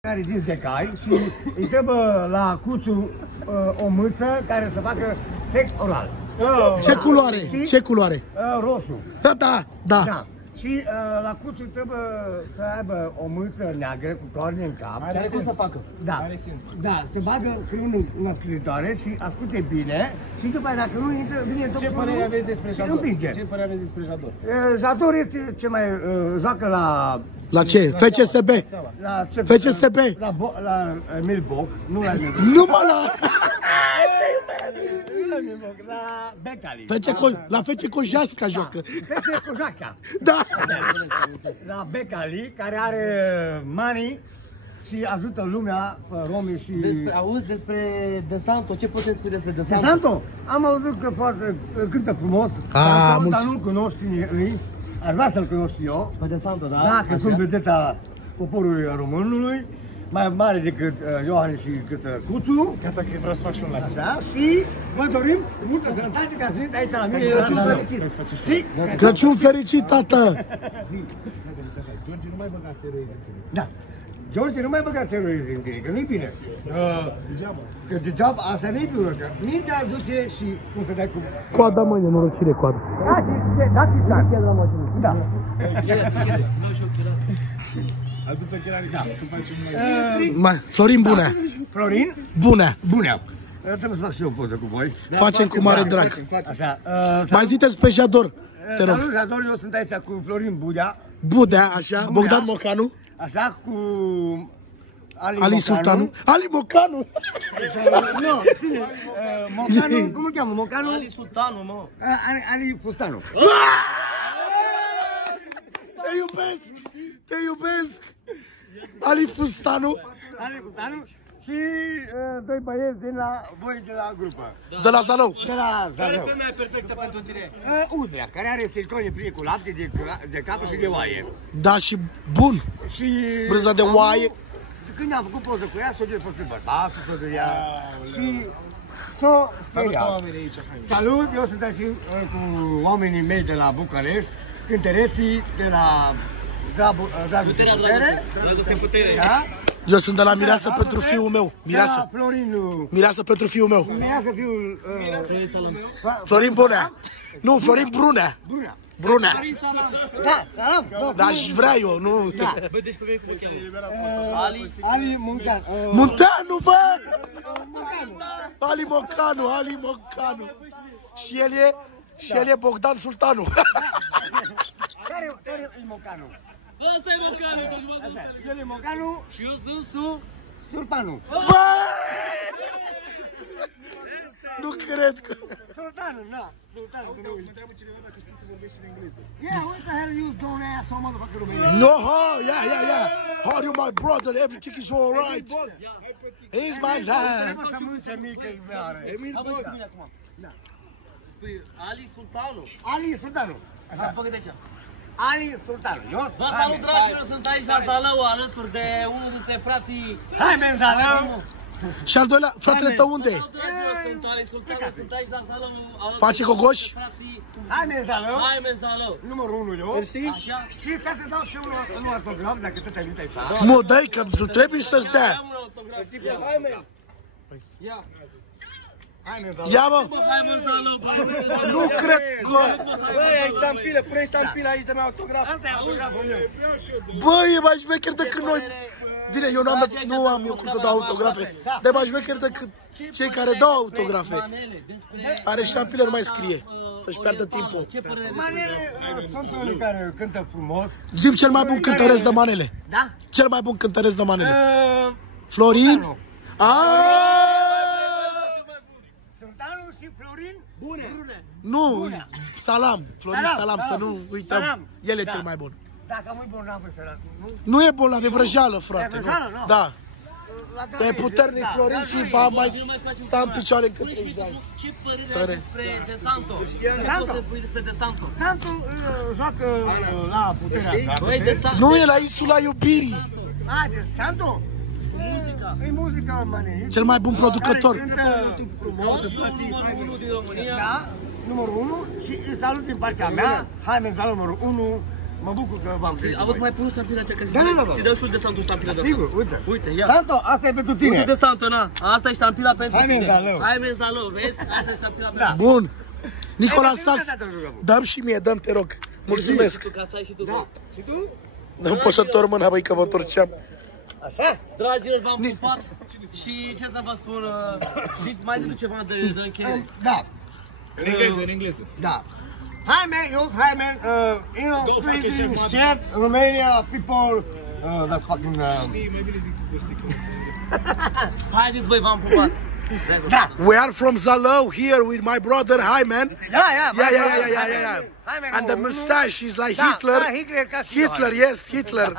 care din decai și îi trebuie la Cuțu o mâță care să facă sex oral. Ce culoare? Ce culoare? Roșu. Da. Și la Cuțu trebuie să aibă o mâță neagră cu corne în cap. Care cum să facă? Da. Are sens. Da, se bagă creionul în ascultătoare și asculte bine și după aceea dacă nu intră, vine tot Ce părere aveți despre Jador? împinge. Ce părere aveți despre Jador? Jador este ce mai joacă la... La ce? FCSB? La FCSB? La Emil Boc, nu la Emil Boc. Nu mă la... La Becali. La FC Cojasca joacă. FC Cojaca. Da. La Becali, care are money și ajută lumea, romii și... Auzi despre De Santo, ce puteți spune despre De De Santo? Santo? Am auzit că foarte cântă frumos, dar nu-l cunoști ei. Aș vrea să-l cunosc eu. Pe De Santo, da? Da, că sunt vedeta poporului românului, mai mare decât Iohannis și cât Cuțu. Gata că vreau să fac și un like. Așa, și vă dorim multă sănătate că ați venit aici la mine. Crăciun fericit! Crăciun fericit, tată! George, nu mai băga steroizi în tine. Da. George, nu mai băga terorism în tine, că nu-i bine. Că degeaba, asta nu-i bine, că mintea duce și cum să dai cu... Coada, mă, nenorocire, coada. Dați-i țar. de la mașină. Da. Adu-ți ochelarii, da, tu faci un Florin, bună! Florin? Bună! Bună! Trebuie să fac și eu o poză cu voi. Facem cu mare drag. Așa. Mai ziceți pe Jador, te rog. Salut, Jador, eu sunt aici cu Florin Budea. Budea, așa, Bogdan Mocanu. Așa, cu Ali Sultanu. Ali Mocanu! Nu, ține. Mocanu, cum îl cheamă? Mocanu? Ali Sultanu, mă. Ali Fustanu. Te iubesc! Te iubesc! Ali Fustanu. Ali Fustanu și doi băieți din la voi de la grupă. De la Zalău. De la Care e Zalău. femeia perfectă pentru tine? Udrea, care are silicone pline cu lapte de capă și de oaie. Da, și bun. Și Brânză de oaie. Când am făcut poză cu ea, s-o de fost bărbatul, s-o de ea și s-o speria. Salut, eu sunt aici cu oamenii mei de la București, cântăreții de la Dragul de Putere. Da? Eu sunt de la Mireasă pentru fiul meu. Mireasă. Mireasă pentru fiul meu. Mireasă fiul... Florin Bunea. Nu, Florin Brunea. Brunea. Da, salam. Dar aș vrea eu, nu... Da. Vedeți pe mine cum îl cheamă? Ali Muncan. Munteanu, bă! Ali Mocanu, Ali Mocanu. Și el e Bogdan Sultanu. Care e Mocanu? Ăsta e Mocanu, Așa, el e Mocanu și eu sunt Sultanu. Bă! Nu cred că... Sultanu, na. Sultanu. Mă întreabă cineva dacă știi să vorbești în engleză. Yeah, what the hell you doing ass on motherfucker man? No, yeah. How are you, my brother? Everything is all right. It's my life. Trebuie să mânce mică iveară. Emil Bog. Păi, Ali Sultanu. Ali Sultanu. Așa, păcă de aici. Ali Sultanu. Vă salut, dragilor, sunt aici la Zalău, alături de unul dintre frații... Hai, men, Zalău! Și al doilea, fratele tău unde e? Salut, dragilor, sunt Ali Sultanu, sunt aici la Zalău, alături Face de gogoși? frații... Hai, men, Zalău! Hai, men, Zalău! Numărul 1 eu. Așa? Și ca să dau și un autograf, dacă tot ai venit aici. Mă, dai că trebuie să-ți dea. Am un autograf. Hai, men! Ia! Hai, men, Zalău! Ia, mă! Hai, men, Zalău! Nu cred că... Băi, aici stampilă, pune stampilă aici de mai autograf. Asta e autograful meu. Bă, e mai șmecher decât noi. Bine, eu nu am eu cum să dau autografe. Dar e mai șmecher decât cei care dau autografe. Are șampile, nu mai scrie. Să-și piardă timpul. Manele sunt unii care cântă frumos. Zi cel mai bun cântăresc de manele. Da? Cel mai bun cântăresc de manele. Florin? Sultanu și Florin? Bune! Nu, Salam. Florin Salam, să nu uităm. El e cel mai bun. Dacă am e bolnav în săratul, nu? Nu e bolnav, e vrăjeală, frate. E vrăjeală, nu? Da. E puternic Florin și va mai sta în picioare încă 30 de ani. Ce părere ai despre De Santo? Ce poți să spui despre De Santo? Santu joacă la puterea Băi, De Santo... Nu, e la insula iubirii. De Santu? E muzica, mane. Cel mai bun producător. Numărul 1 din România. Da, numărul 1 și îi salut din partea mea. Hai, men, numărul 1 mă bucur că v-am găsit. Auzi, mai pun o ștampilă aceea, că Da. ți dau și de Santo ștampilă de asta. Sigur, uite. Uite, ia. Santo, asta e pentru tine. Uite de Santo, na. Asta e ștampila pentru Hai, tine. Menzalou. Hai, Menzalou, vezi? Asta e ștampila pentru tine. Bun. Nicola Ei, Sax, dar nu te-am dăm și mie, dăm, te rog. Mulțumesc. Tu, ca să ai și tu. Da. Și tu? Nu pot să torn mâna, băi, că vă torceam. Așa? Dragilor, v-am pupat și ce să vă spun, mai zic ceva de încheiere. Da. În engleză. Da. Hi man, you know, freezing shit, Romania people, that fucking, Știi mai bine decât Costică. Haideți, băi, v-am pupat. da. We are from Zalău here with my brother. Hi, man. Yeah. Hi man. And the mustache is like Da, Hitler. da, Hitler ca și Hitler, yes, Hitler.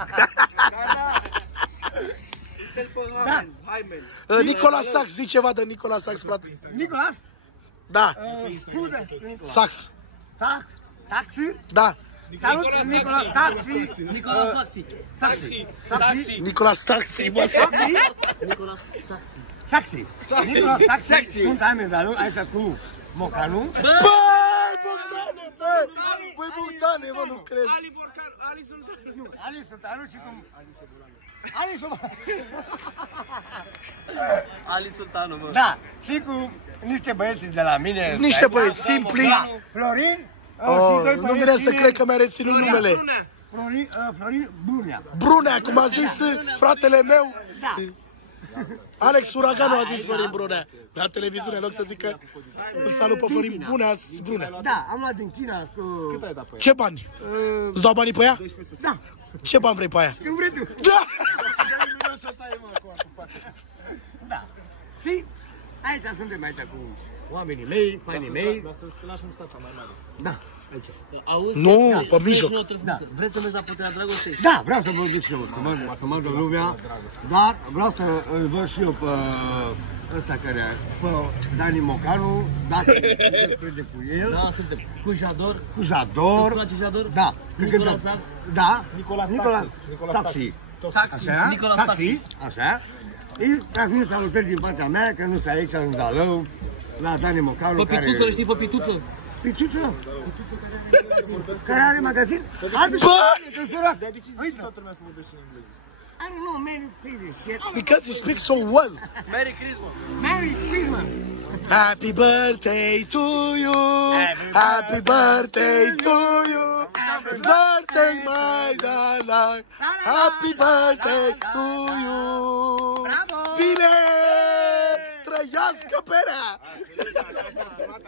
Hai, man. Nicola Sax, zi ceva de Nicola Sax, frate. Nicolas? Da, Scuze. Sax. Taxi? Da, Salut, Nicolas, taxi. Nicola Saxi. Taxi. Nicola Sax. Bă, Nicola Saxi. Taxi. Nicolas, taxi. Sunt amendalu, aici cu Mocanu. Băi, Bogdane, băi! Băi, Bogdane, mă, nu cred. Ali Sultanu și cum... Ali Sultanu. Ali Sultanu, mă. Da, și cu niște băieți de la mine. Niște băieți simpli. Da, Florin. Nu vine să cred că mi-a reținut numele. Florin Brunea. Brunea, cum a zis fratele meu. Alex Uraganu a zis Florin Brunea. La televiziune, în loc să zică îl salut pe Florin Brunea, a zis Brunea. Da, am luat din China cu... Ce bani? Îți dau banii pe ea? Da, Ce bani vrei pe aia? când vrei tu. Da! Da. Și aici suntem aici cu oamenii mei, fanii mei. Dar să-ți lași mustața mai mare. Da, aici. Auzi, Nu, spune- pe spune mijloc. și nouă trebuie să- Vreți să mergi la Puterea Dragostei? Da, vreau să vă zic și eu, să mă duc lumea, dar vreau să îl văd și eu pe ăsta care, pe Dani Mocanu, dacă merge cu el, Da, suntem. Cu Jador. cu Jador. Îți place Jador? Da. că Nicola cântă- Sax. Da. Nicola Taxi. Saxi. Așa? Nicola Taxi. Saxi. Așa. Îi transmit salutări din partea mea, că nu sunt aici în Zalău, la Dani Mocanu, Pe care... Pituță, îl știi pe Pituță? Pituță? Care are magazin? Adu și mine, că-l De ce zici toată lumea să vorbește în engleză? I don't know, man, crazy shit. Because you speak so well. Merry Christmas. Merry Christmas. Happy birthday to you. Happy birthday to you. Happy birthday, my darling. Happy birthday to you. Bine! Trăiască perea!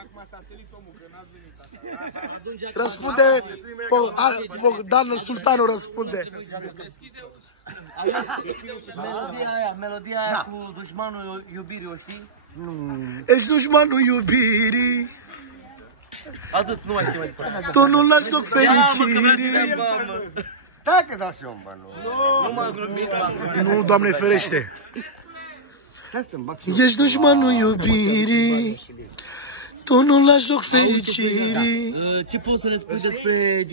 Acum s-a stălit omul, că n-ați venit așa. Răspunde, Bogdan Sultanu răspunde. Melodia aia cu dușmanul iubirii, o știi? Ești dușmanul iubirii, Atât, nu mai știu mai departe. tu nu lași loc fericirii. Dacă dați și un bănu. Nu m-am glumit, m-am glumit. Nu, Doamne ferește. Hai să-mi bag și eu. Ești dușmanul iubirii, tu nu lași loc fericirii. Ce poți să ne spui despre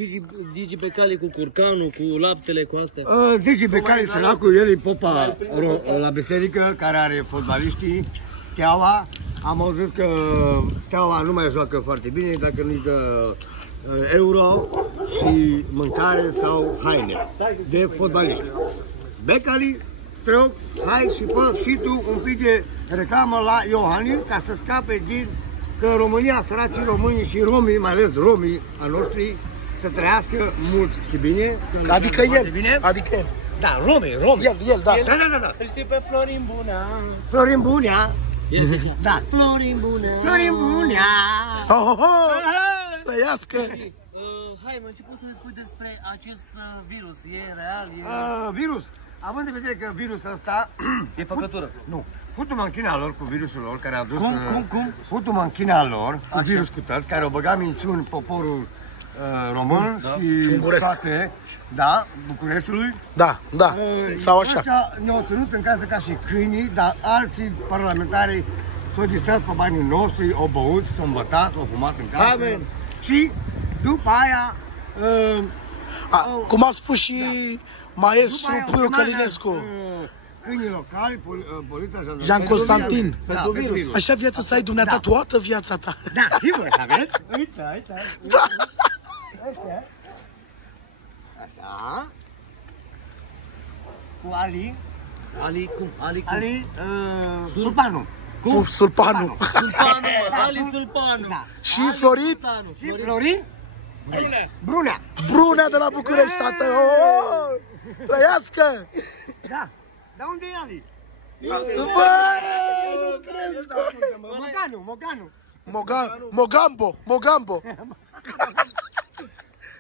Gigi Becali cu curcanul, cu laptele, cu astea? Gigi Becali, săracul, el e popa la biserică, care are fotbaliștii, Steaua. Am auzit că Steaua nu mai joacă foarte bine dacă nu-i dă euro și mâncare sau haine de fotbaliști. Becali, te rog, hai și fă și tu un pic de reclamă la Iohannis ca să scape din că România, săracii români și romii, mai ales romii a noștri, să trăiască mult și bine. Adică el, Bine? adică el. Da, romii. El, da. Da. Îl știi pe Florin Bunea? Florin Bunea. El zicea, Da. Florin Bunea. Florin Bunea. Trăiască. Hai, mă, ce poți să ne spui despre acest virus? E real? Virus. Având în vedere că virusul ăsta, E făcătură. nu, putul în China lor cu virusul lor, care a dus... Cum? Putul în China lor, cu virus cu tăți, care au băgat minciuni poporul român și unguresc. toate, da, Bucureștiului. Da, sau așa. Ăștia ne-au ținut în casă ca și câinii, dar alții parlamentari s-au distrat pe banii noștri, au băut, s-au îmbătat, au fumat în casă. Amen. Și după aia... Cum a spus și maestru după aia Puiu au chemat, Călinescu, câinii locali, poliția, jandarmerie. Jean Constantin. Pentru virus. Așa viața să ai dumneata toată viața ta. Da, sigur, să aveți? Uite, aici. Da. Așa. Cu Ali. Ali cum? Ali cum? Ali Sulpanu. Cum? Sulpanu. Sulpanu, Ali Sulpanu. Da. Și Florin? Și Florin? Brunea. Brunea de la București, tată. Oh, trăiască! Da. Dar unde e Ali? Bă, nu cred. Moganu. Mogambo.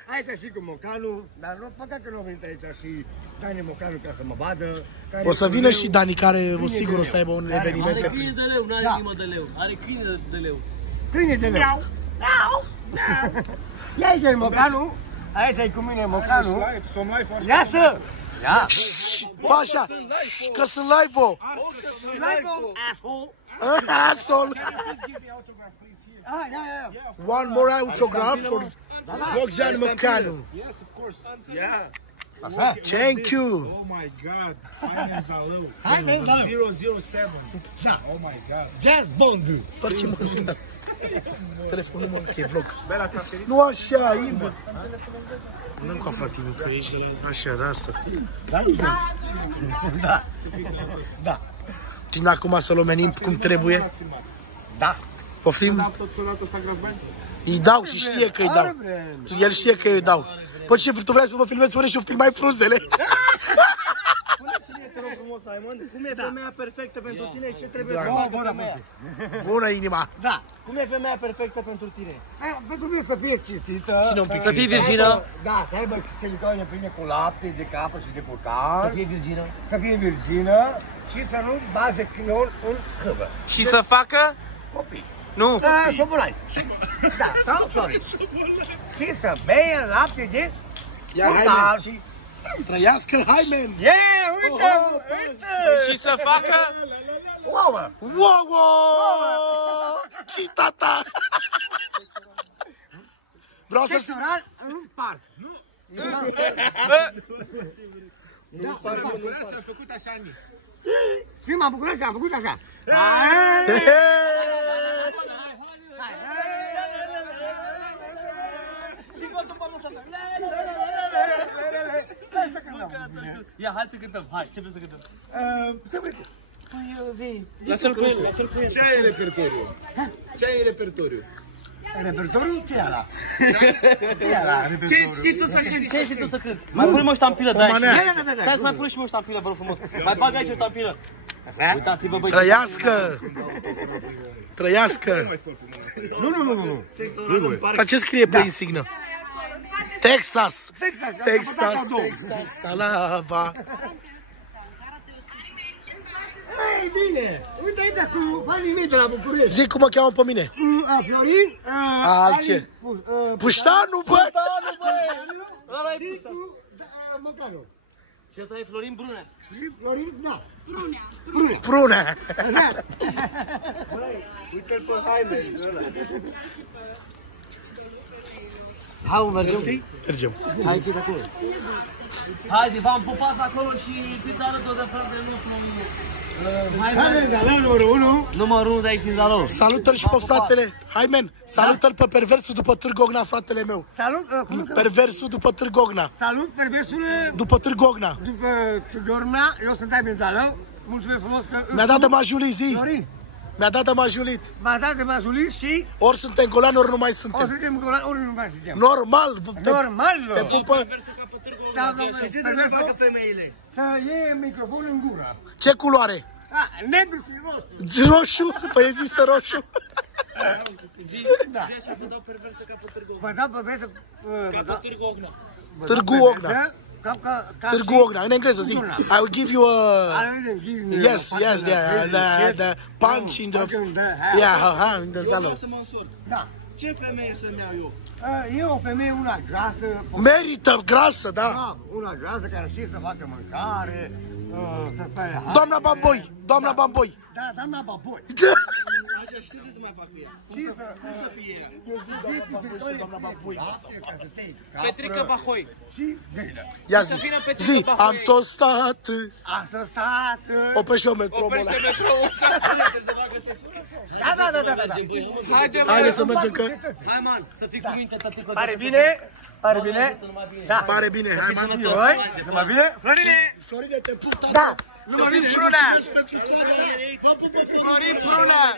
Hai să știi cu Mocanu, dar nu păcat că nu a venit aici și Dani Mocanu ca să mă vadă. O să vină și Dani, care sigur o să aibă un eveniment. Are câine de leu, n-are inimă de leu. Are câine de leu. Câine de leu. Ia aici e Mocanu. Aici e cu mine Mocanu. Ia să! Ia! Pașa, că sunt live-o. Asshole. One more autograph for Bogdan Mocanu. Yes, of course. Yeah. Thank you. Oh my God. Haine Zalău. 007. Oh my God. Jazz Bond. Întoarce-mă în stânga. Telefonul mă, că e vlog. Nu așa, invers. Nu am aflat timul că ești de la... Așa, da, asta. Da. Și acum să-l omenim cum trebuie? Da. Poftim? Îi dau și știe că îi dau. El știe că îi dau. Păi ce, tu vrei să mă filmezi fără și eu filmai frunzele? Spune-mi, te rog frumos, Simon, cum e femeia perfectă pentru tine și ce trebuie Da. să facă femeia? Bună inima. Da. Cum e femeia perfectă pentru tine? Pentru mine să fie citită. Ține un pic. Să fie virgină. Da, să aibă silicoane pline cu lapte de capă și de curcan. Să fie virgină. Să fie virgină și să nu bage clon în hâvă. Și să facă? Copii. Nu. Șobolani. Da, sau sorry. Și să beie lapte de curcan. Și... Trăiască, hai, man! Yeah, uite! Uite! Și să facă? Ouă! Wow! Chitata! Vreau să... Pectoral în parc. Și-a făcut așa mic. Și m-am bucurat și am făcut așa. Ia, hai să cântăm. Hai, ce vrei să cântăm? Ce vrei tu? Lasă-l cu el. Ce ai în repertoriu? Ce ai în repertoriu? Repertoriul? Ce e ala? Ce e ala? Ce și tu să cânti? Ce și tu să cânti? Mai pune-mă o ștampilă, dai. Stai să mai pune și mă o ștampilă, vă rog frumos. Mai bag aici o ștampilă. Uitați-vă, băi. Trăiască! Trăiască! Nu. Dar ce scrie pe insignă? Texas! Texas! Salava! Ei, bine! Uite aici cu fanii mei de la București. Zic cum mă cheamă pe mine. Florin. Alce. Puștanu, bă! Și cu Mocanu. Și ăsta e Florin Brunea. Și Florin, da. Prunea! Uite-l pe Jaime, ăla. Hai, mă, mergem. Mergem. Hai, chit acolo. Haide, v-am pupat acolo și fiți arăt-o de fratele nostru. Hai, Zalău, numărul 1. Numărul 1 de aici din Zalău. Salută-l și pe fratele. Hai, men, salută-l pe perversul după Târgu Ogna, fratele meu. Salut, Perversul după Târgu Ogna. salut, perversule. După Târgu Ogna. După Tudorna, eu sunt ai din Zalău. Mulțumesc frumos că... Mi-a dat de majuli zi. Florin, Mi-a dat de majulit. m-a dat de mazuli și Ori suntem golani, ori nu mai o să suntem. suntem golan, ori nu mai suntem. Normal. Normal, Te pupă. Da, Și ce trebuie să facă femeile? să iei microfonul în gură. Ce culoare? Negru și roșu. Roșu? Păi există roșu. Vă dau pe presă... Târgu Ogna. Târgu Ogna, în engleză zic. I will give you a... Yes, the punch in the... Yeah, in the Zalău. Să mă însor. Da. Ce femeie să-mi iau eu? E o femeie, una grasă. Merită, grasă, da. Da, una grasă care știe să facă mâncare, să spele haine. Doamna Bamboi, doamna Bamboi. Da, doamna Bamboi. Așa, Petrică Bahoi. Ia zi, zi, am tot stat. Am stat. Oprește eu metrou, ăla. Da. Haide să mergem că Hai, man, să fii cu minte, tătică. Pare bine? Pare bine? Da. pare bine. Hai, mai Numai bine? Florine! Florine, te pup. Da. Florin Brunea. Florin Brunea.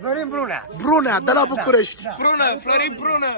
Florin Brunea. Brunea, de la București. Brună, Florin Brună.